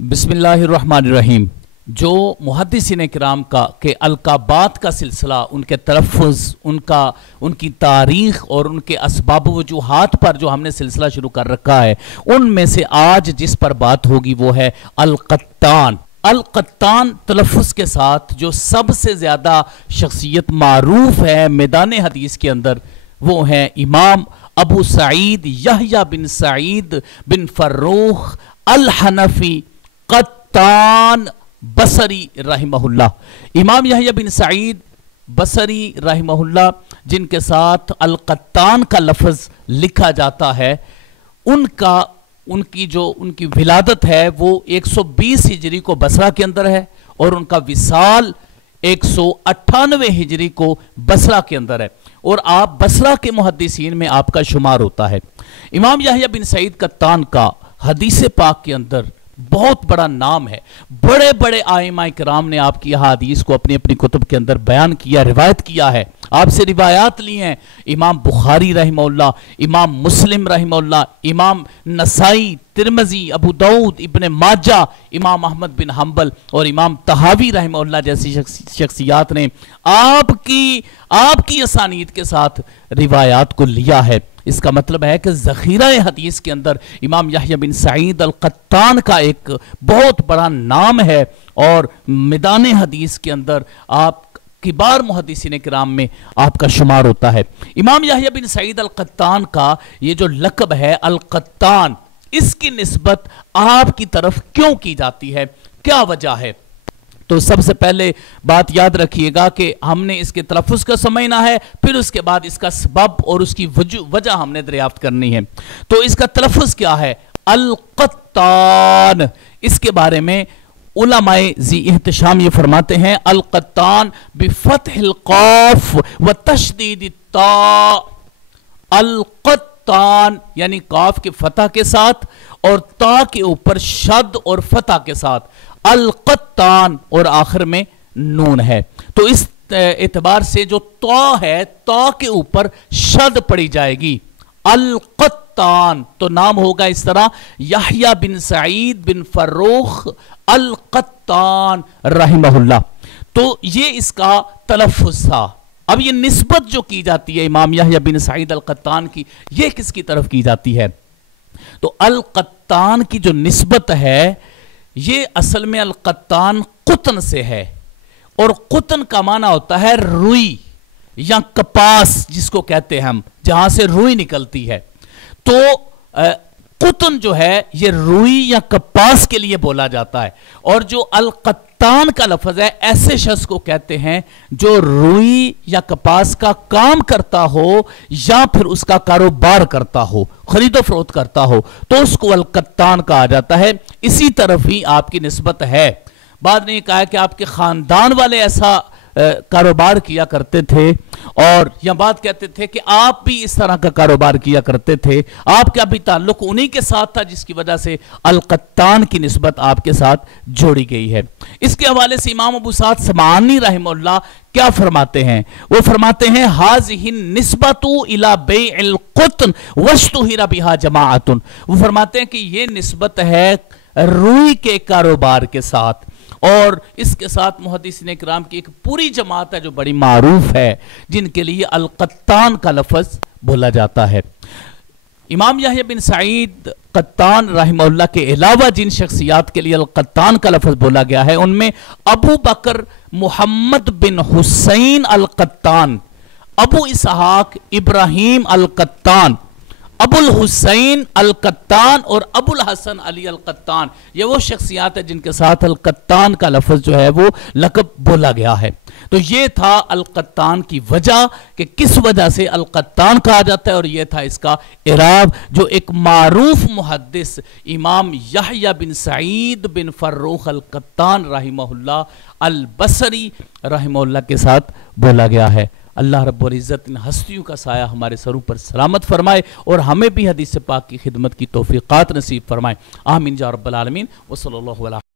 बिस्मिल्लाहिर्रहमानिर्रहीम। जो मुहद्दिसीन किराम का के अलकाबात का सिलसिला, उनके तलफ़्फ़ुज़, उनकी तारीख़ और उनके असबाब वजूहात पर जो हमने सिलसिला शुरू कर रखा है, उनमें से आज जिस पर बात होगी वो है अल-क़त्तान। अल-क़त्तान तलफ़्फ़ुज़ के साथ जो सबसे ज़्यादा शख्सियत मारूफ है मैदान हदीस के अंदर, वो है इमाम अबू सईद यहया बिन सईद बिन फर्रुख अल-हनफी क़त्तान बसरी रहमहुल्लाह। इमाम यहया बिन सईद बसरी रहमहुल्लाह, जिनके साथ अल-क़त्तान का लफ्ज़ लिखा जाता है, उनकी विलादत है वो 120 हिजरी को बसरा के अंदर है और उनका विसाल 198 हिजरी को बसरा के अंदर है, और आप बसरा के मुहद्दिसीन में आपका शुमार होता है। इमाम यहया बिन सईद क़त्तान का हदीस पाक के अंदर बहुत बड़ा नाम है। बड़े बड़े आइमा किराम ने आपकी हदीस को अपनी अपनी कुतुब के अंदर बयान किया, रिवायत किया है, आपसे रिवायात ली हैं। इमाम बुखारी रहमहुल्लाह, इमाम मुस्लिम रहमहुल्लाह, इमाम नसाई, तिरमिज़ी, अबू दाऊद, इब्न माजा, इमाम अहमद बिन हम्बल और इमाम तहावी रहमहुल्लाह जैसी शख्सियात ने आपकी असानीद के साथ रिवायात को लिया है। इसका मतलब है कि ज़ख़ीरा हदीस के अंदर इमाम यहया बिन सईद अल-क़त्तान का एक बहुत बड़ा नाम है, और मैदान हदीस के अंदर आप किबार मुहद्दिसीन किराम में आपका शुमार होता है। इमाम यहया बिन सईद अल-क़त्तान का ये जो लक़ब है अल-क़त्तान, इसकी निस्बत आपकी तरफ क्यों की जाती है, क्या वजह है? तो सबसे पहले बात याद रखिएगा कि हमने इसके तलफ़्फ़ुज़ का समझना है, फिर उसके बाद इसका सबब और उसकी वजह हमने दरियाफ्त करनी है। तो इसका तलफ़्फ़ुज़ क्या है? अल-क़त्तान। इसके बारे में उलमाए ज़ी इहतिशाम ये फरमाते हैं, अल-क़त्तान बिफ़त्हिल क़ाफ़ व तशदीद ता। अल-क़त्तान यानी काफ के फतह के साथ और ता के ऊपर शद और फतह के साथ अल-क़त्तान, और आखिर में नून है। तो इस एतबार से जो ता है, ता के ऊपर शद पड़ी जाएगी, अल-क़त्तान, तो नाम होगा इस तरह यहया बिन सईद बिन फर्रुख अल-क़त्तान रहमहुल्लाह। तो ये इसका तलफ़्फ़ुज़ था। अब ये निस्बत जो की जाती है इमाम यहया बिन सईद अल-क़त्तान की, ये किसकी तरफ की जाती है? तो अल-क़त्तान की जो निस्बत है ये असल में अल-क़त्तान क़ुतन से है, और क़ुतन का माना होता है रुई या कपास, जिसको कहते हैं हम, जहां से रुई निकलती है। तो क़ुतन जो है ये रुई या कपास के लिए बोला जाता है, और जो अल-क़त्तान का लफ्ज़ है ऐसे शख्स को कहते हैं जो रुई या कपास का काम करता हो या फिर उसका कारोबार करता हो, खरीदो फरोख्त करता हो, तो उसको अल-क़त्तान कहा जाता है। इसी तरफ ही आपकी निस्बत है। बाद ने कहा कि आपके ख़ानदान वाले ऐसा कारोबार किया करते थे, और यह बात कहते थे कि आप भी इस तरह का कारोबार किया करते थे, आपका भी ताल्लुक उन्हीं के साथ था, जिसकी वजह से अल-क़त्तान की निस्बत आपके साथ जोड़ी गई है। इसके हवाले से इमाम अबू साद समानी रहमहुल्लाह क्या फरमाते हैं? वो फरमाते हैं, हाज़िहि निस्बतु इला बैइल क़ुतन वश्तुहिरा बिहा जमाअतुन। वो फरमाते हैं कि ये निस्बत है रुई के कारोबार के साथ, और इसके साथ मुहद्दिसीन किराम की एक पूरी जमात है जो बड़ी मारूफ है, जिनके लिए अल-क़त्तान का लफ्ज़ बोला जाता है। इमाम यहया बिन सईद क़त्तान रहमहुल्लाह के अलावा जिन शख्सियात के लिए अल-क़त्तान का लफ्ज़ बोला गया है, उनमें अबू बकर मुहम्मद बिन हुसैन अल-क़त्तान, अबू इसहाक इब्राहिम अल-क़त्तान, अबुल हुसैन अल-क़त्तान और अबुल हसन अली अल-क़त्तान, ये वो शख्सियात है जिनके साथ अल-क़त्तान का लफ्ज़ जो है वो लक़ब बोला गया है। तो ये था अल-क़त्तान की वजह कि किस वजह से अल-क़त्तान कहा जाता है, और ये था इसका इराब जो एक मारूफ मुहद्दिस इमाम यहया बिन सईद बिन फर्रुख अल-क़त्तान रहमहुल्लाह अल-बसरी रहमहुल्लाह के साथ बोला गया है। अल्लाह रब्बुल इज़्ज़त इन हस्तियों का साया हमारे सरों पर सलामत फरमाए, और हमें भी हदीस पाक की खिदमत की तौफीक़ात नसीब फरमाए। आमीन या रब्बल आलमीन। व सल्लल्लाहु अलैहि